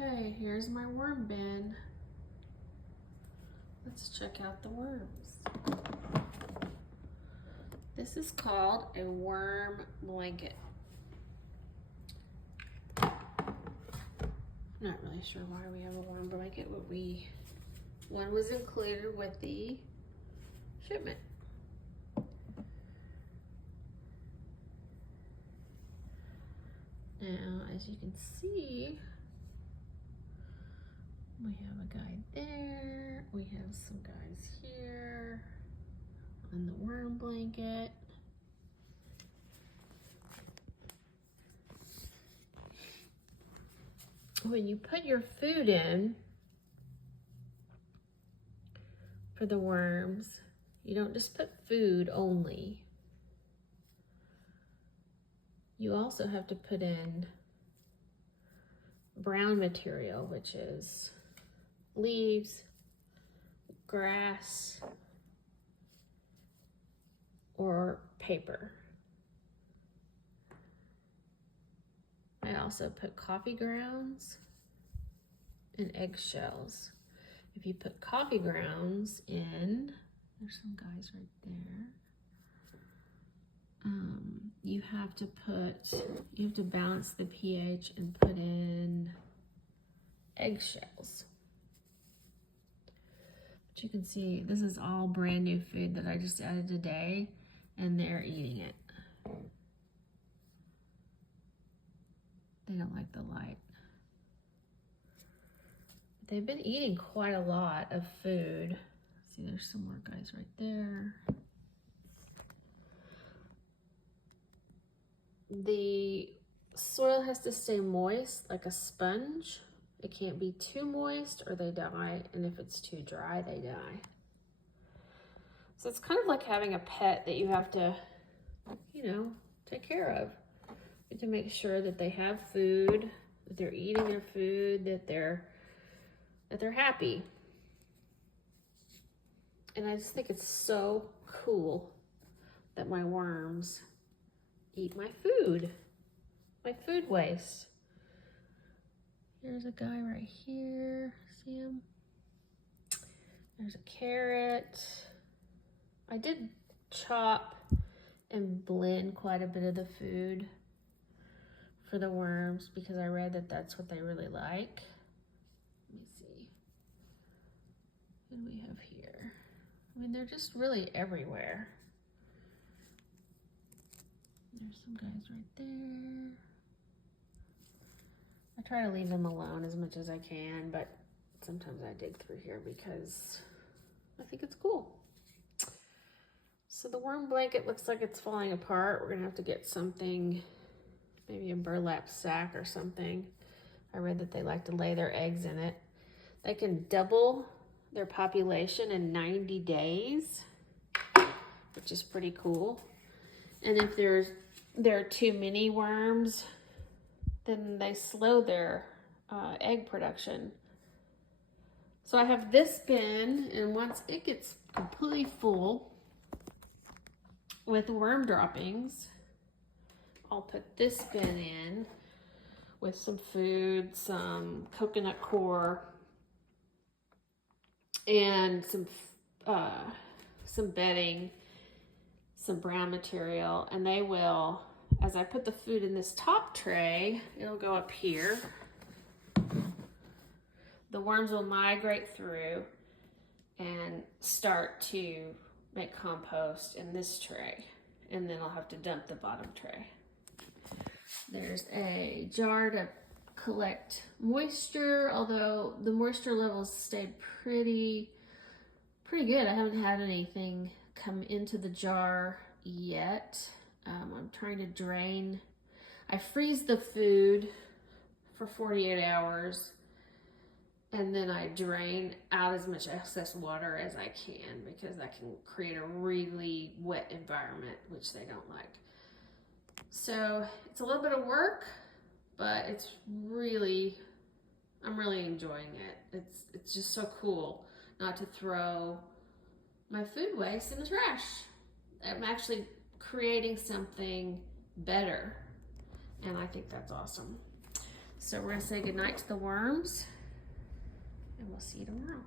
Okay, here's my worm bin. Let's check out the worms. This is called a worm blanket. I'm not really sure why we have a worm blanket, but one was included with the shipment. Now, as you can see, we have a guy there. We have some guys here on the worm blanket. When you put your food in for the worms, you don't just put food only. You also have to put in brown material, which is leaves, grass, or paper. I also put coffee grounds and eggshells. If you put coffee grounds in, there's some guys right there. You have to balance the pH and put in eggshells. But you can see this is all brand new food that I just added today, and they're eating it. They don't like the light. They've been eating quite a lot of food. See, there's some more guys right there. The soil has to stay moist like a sponge. It can't be too moist or they die, and if it's too dry, they die. So it's kind of like having a pet that you have to, take care of. You have to make sure that they have food, that they're eating their food, that they're happy. And I just think it's so cool that my worms eat my food waste. Here's a guy right here, see him? There's a carrot. I did chop and blend quite a bit of the food for the worms because I read that that's what they really like. Let me see. What do we have here? I mean, they're just really everywhere. There's some guys right there. I try to leave them alone as much as I can, but sometimes I dig through here because I think it's cool. So the worm blanket looks like it's falling apart. We're gonna have to get something, maybe a burlap sack or something. I read that they like to lay their eggs in it. They can double their population in 90 days, which is pretty cool. And if there are too many worms, then they slow their egg production. So I have this bin, and once it gets completely full with worm droppings, I'll put this bin in with some food, some coconut coir, and some bedding, some brown material, and they will, as I put the food in this top tray, it'll go up here. The worms will migrate through and start to make compost in this tray, and then I'll have to dump the bottom tray. There's a jar to collect moisture, although the moisture levels stayed pretty good. I haven't had anything come into the jar yet. I'm trying to drain. I freeze the food for 48 hours and then I drain out as much excess water as I can because that can create a really wet environment, which they don't like. So it's a little bit of work, but I'm really enjoying it. It's just so cool not to throw my food waste in the trash. I'm actually creating something better, and I think that's awesome. So we're gonna say goodnight to the worms, and we'll see you tomorrow.